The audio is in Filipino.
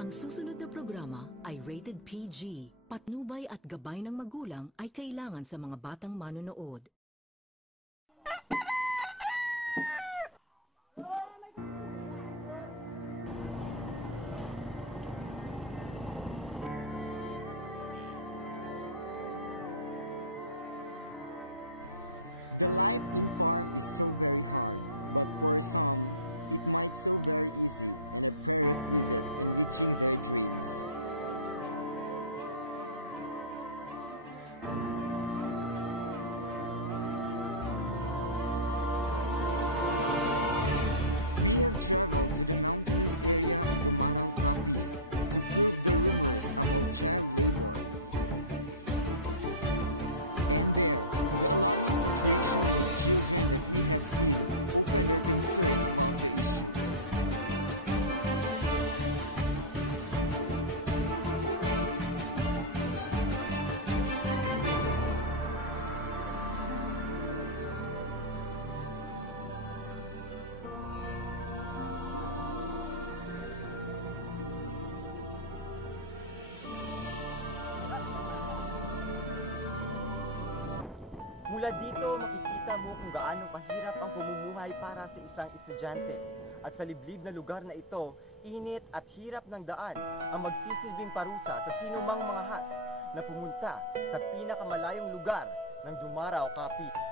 Ang susunod na programa ay rated PG. Patnubay at gabay ng magulang ay kailangan sa mga batang manonood. Mula dito, makikita mo kung gaano kahirap ang pamumuhay para sa isang estudyante. At sa liblib na lugar na ito, init at hirap ng daan ang magsisilbing parusa sa sinumang mga has na pumunta sa pinakamalayong lugar ng Dumaraw Capiz.